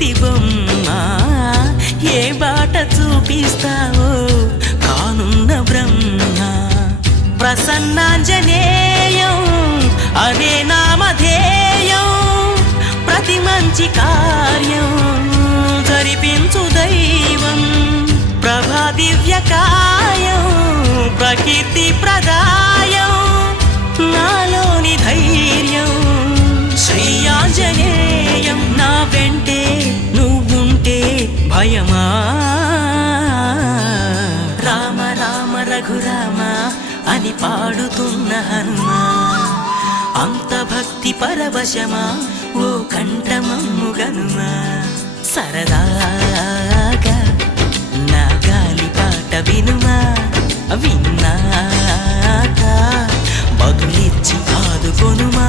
కోతి బొమ్మ ఏ బాట చూపిస్తావో కానున్న బ్రహ్మ ప్రసన్నాంజనేయం అనే నామధేయం ప్రతి మంచి కార్యం జరిపించు దైవం ప్రభా దివ్యకాయం ప్రకీర్తి ప్రదాయం నాలోని ధైర్యం శ్రీ ఆంజనేయం నా వెంటే నువ్వుంటే భయమా రామ రామ రఘురామ అని పాడుతున్న హనుమా అంత భక్తి పరవశమా ఓ కంఠమమ్ముగనుమా సరదాగా నా గాలి పాట వినుమా విన్నాక బదులిచ్చి ఆదుకొనుమా